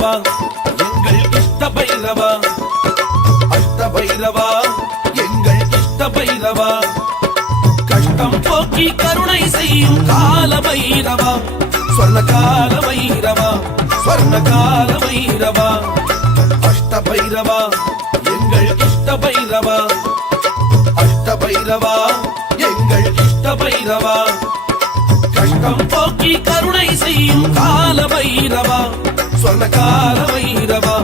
பைரவா எங்கள் இஷ்ட பைரவா. அஷ்ட பைரவா எங்கள் இஷ்ட பைரவா. கஷ்டம் போக்கி கருணை செய்யும் கால பைரவா. சொர்ண கால பைரவா சொர்ண கால பைரவா. அஷ்ட பைரவா எங்கள் இஷ்ட பைரவா. அஷ்ட பைரவா எங்கள் இஷ்ட பைரவா. கஷ்டம் போக்கி கருணை செய்யும் கால வைரவா சொன்ன கால வைரவா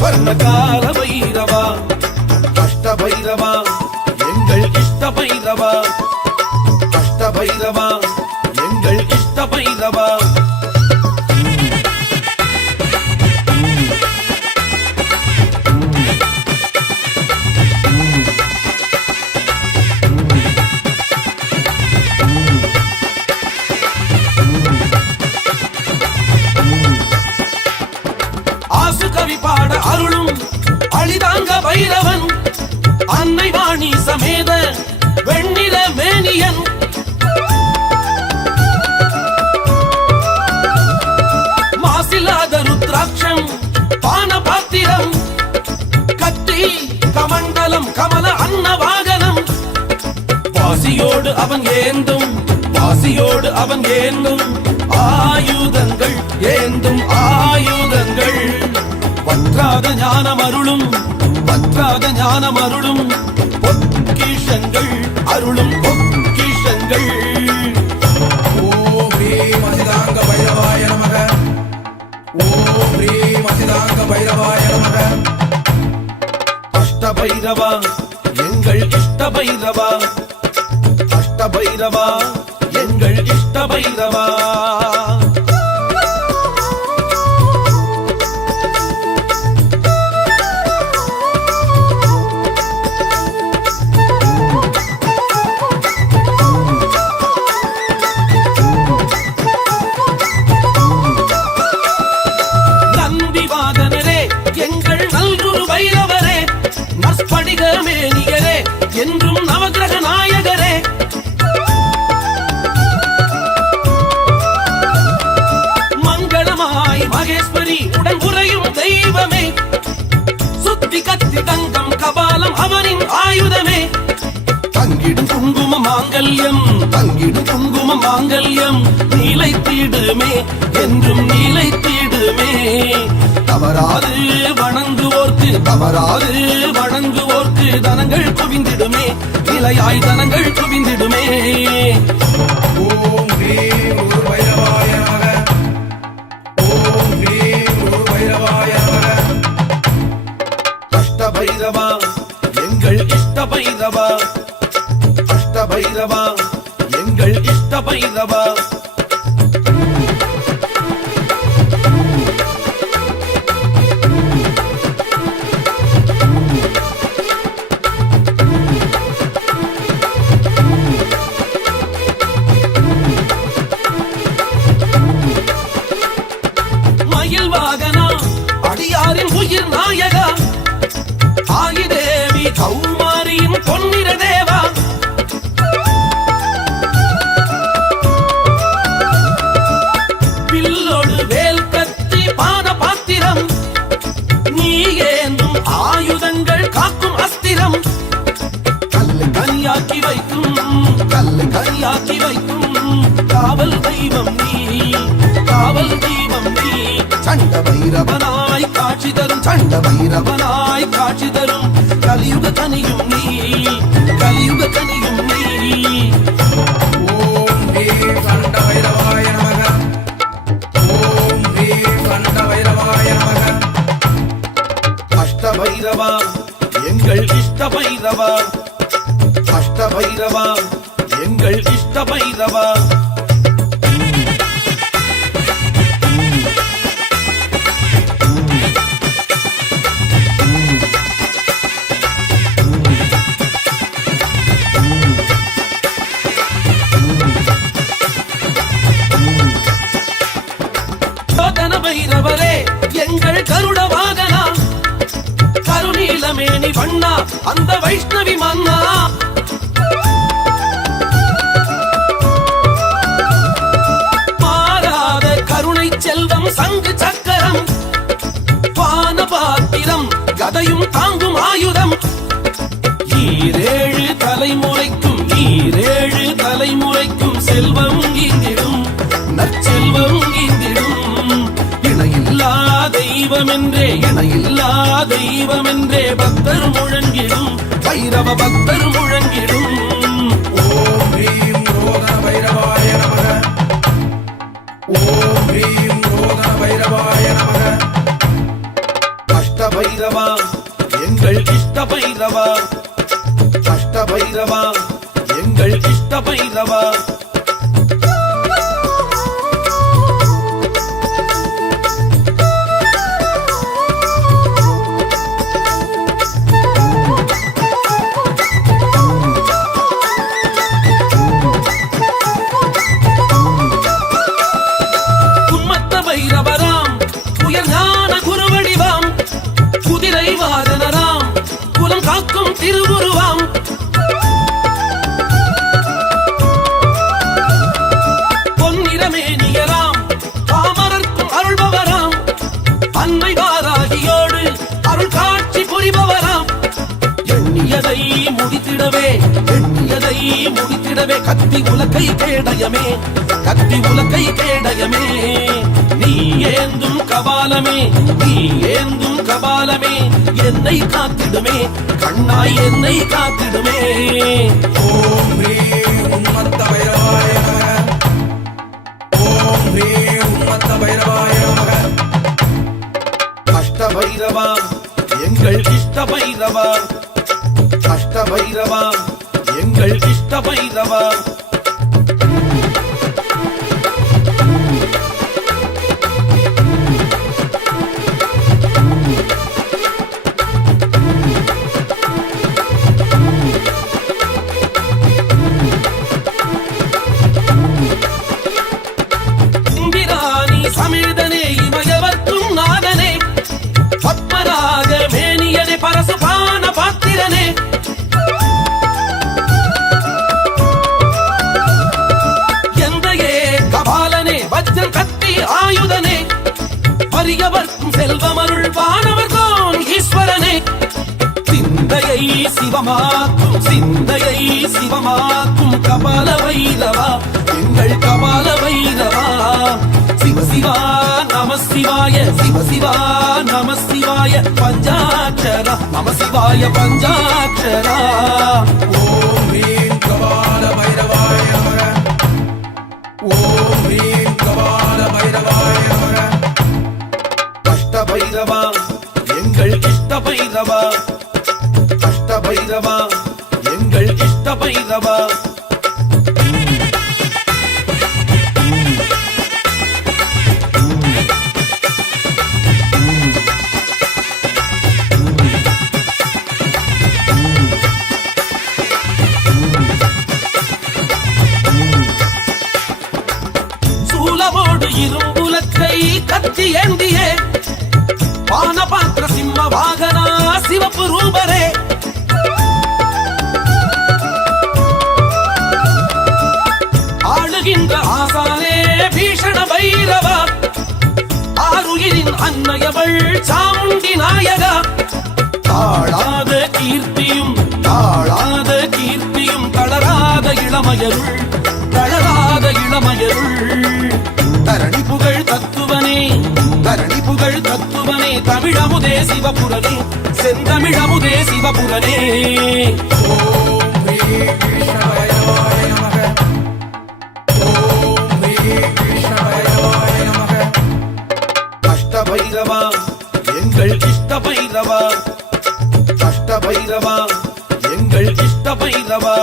சொன்ன கால வைரவா கஷ்ட பைரவா எங்கள் இஷ்ட பைரவா கஷ்ட பைரவா எங்கள் இஷ்ட பைரவா ஆசு கவி பாட அருளும் அழிதாங்க பைரவன் அன்னை வாணி சமேத வெண்ணில மேனியன். மாசில்லாத ருத்ராட்சம் பான பாத்திரம் கத்தி கமண்டலம் கமல அன்ன வாகனம் பாசியோடு அவன் ஏந்தும் பாசியோடு அவன் ஏந்தும் ஆயுதங்கள் ஏந்தும் ஆயுதங்கள் வற்றாத ஞானம் அருளும் வற்றாத ஞானம் அருளும் பொக்கிஷங்கள் அருளும் பொக்கிஷங்கள் ஓம் ஹ்ரீம் அசிதாங்க பைரவாய நமக. ஓம் ஹ்ரீம் அசிதாங்க பைரவாய நமக. அஷ்ட பைரவா எங்கள் இஷ்ட பைரவா அஷ்ட பைரவா எங்கள் இஷ்ட பைரவா மகேஸ்வரி உடன் உறையும் தெய்வமே. சுத்தி கத்தி தங்கம் கபாலம் அவனின் ஆயுதமே. தங்கிடும் குங்கும மாங்கல்யம் தங்கிடும் குங்கும மாங்கல்யம் நீலைத்திடுமே என்றும் நீலைத்திடுமே தவறாது. வணங்குவோர்க்கு தவறாது. வணங்குவோர்க்கு தனங்கள் குவிந்திடுமே. நிலையாய் தனங்கள் குவிந்திடுமே. ஓம் பைரவா அஷ்ட பைரவா எங்கள் இஷ்ட பைரவா. கனியாக்கி வைக்கும் காவல் தெய்வம் நீ காவல் தெய்வம் நீ. சண்ட பைரவனாய் காட்சி தரும் சண்ட பைரவனாய் காட்சி தரும் கலியுக கனியும் நீ கலியுக கனியும் நீ. ஓம் ஹ்ரீம் சண்ட பைரவாய நமக. ஓம் ஹ்ரீம் சண்ட பைரவாய நமக. அஷ்ட பைரவா எங்கள் இஷ்ட பைரவா அஷ்ட பைரவா உங்கள் இஷ்ட பைரவா சோதன பைரவரே எங்கள் கருட வாகனா? அந்த வைஷ்ணவி மன்னா? கதையும் தாங்கும் ஆயுதம். ஈரேழு தலைமுறைக்கும் ஈரேழு தலைமுறைக்கும் செல்வம் ஈந்திடும் நற்செல்வம் ஈந்திடும் இணையில்லா தெய்வம் என்றே இணையில்லா தெய்வம் என்றே பக்தர் முழங்கிடும். பைரவ பக்தர் முழங்கிடும். முடித்திடவே கத்தி உலக்கை கேடயமே கத்தி உலக்கை கேடயமே. நீ ஏந்தும் கபாலமே நீ ஏந்தும் கபாலமே என்னை காத்திடுமே கண்ணாய் என்னை காத்திடுமே. ஓம் ஹ்ரீம் உன்மத்த பைரவாய ஓம் ஹ்ரீம் உன்மத்த பைரவாய நமக. பைரவா எங்கள் இஷ்ட பைரவா கஷ்ட பைரவா எங்கள் இஷ்ட பைரவா அரியவர்க்கும் செல்வமருள் வானவர்கோன் ஈஸ்வரனே. சிந்தையை சிவமாக்கும் சிந்தையை சிவமாக்கும் கபால வைரவா. எங்கள் கபால வைரவா. சிவசிவா நம சிவாய சிவசிவா நம சிவாய பஞ்சாட்சரா. நம சிவாய பஞ்சாட்சரா. ஓம் ஹ்ரீம் கபால பைரவாய பைரவா. அஷ்ட பைரவா. எங்கள் இஷ்ட பைரவா. அன்னையவள் சாமுண்டி நாயகா. தாழாத கீர்த்தியும் தாழாத கீர்த்தியும் தளராத இளமயருள் தளராத இளமயருள். தரணி புகழ் தத்துவனே தரணி புகழ் தத்துவனே தமிழமுதே சிவபுரனே செந்தமிழமுதே சிவபுரனே. ஓ பைரவா கஷ்ட பைரவா எங்கள் இஷ்ட பைரவா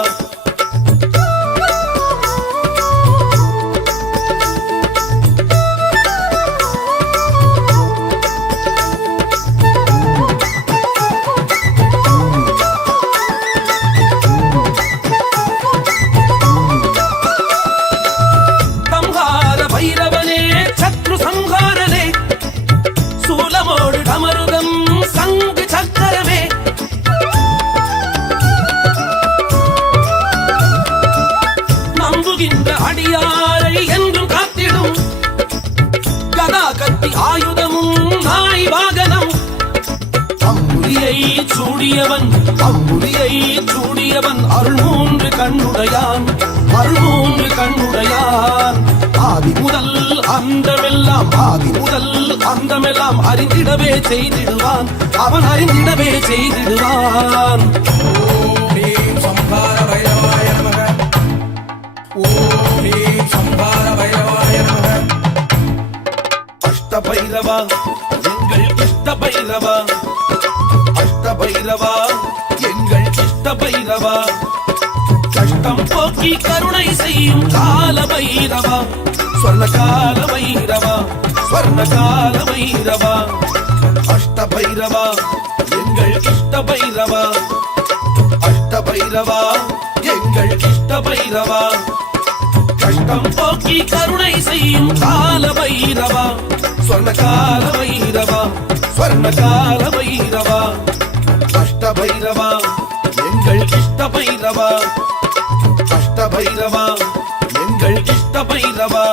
அம்புலியை சூடியவன் அம்புலியை சூடியவன் அருள் மூன்று கண்ணுடையான் அருள் மூன்று கண்ணுடையான். ஆதி முதல் அந்தமெல்லாம் ஆதி முதல் அந்தமெல்லாம் அறிந்திடவே செய்திடுவான். அவன் அறிந்திடவே செய்திடுவான். ஓம் பைரவாய நமக. ஓம் ஹ்ரீம் பைரவாய நமக. அஷ்ட பைரவா எங்கள் இஷ்ட பைரவா பைரவா எங்கள் இஷ்ட பைரவா கஷ்டம் போக்கி கருணை செய்யும் கால பைரவா சொர்ண கால பைரவா சொர்ண கால பைரவா அஷ்ட பைரவா எங்கள் இஷ்ட பைரவா அஷ்ட பைரவா எங்கள் இஷ்ட பைரவா கஷ்டம் போக்கி கருணை செய்யும் கால பைரவா சொர்ண கால பைரவா சொர்ண கால பைரவா அஷ்ட பைரவா எங்கள் இஷ்ட பைரவா அஷ்ட பைரவா எங்கள் இஷ்ட பைரவா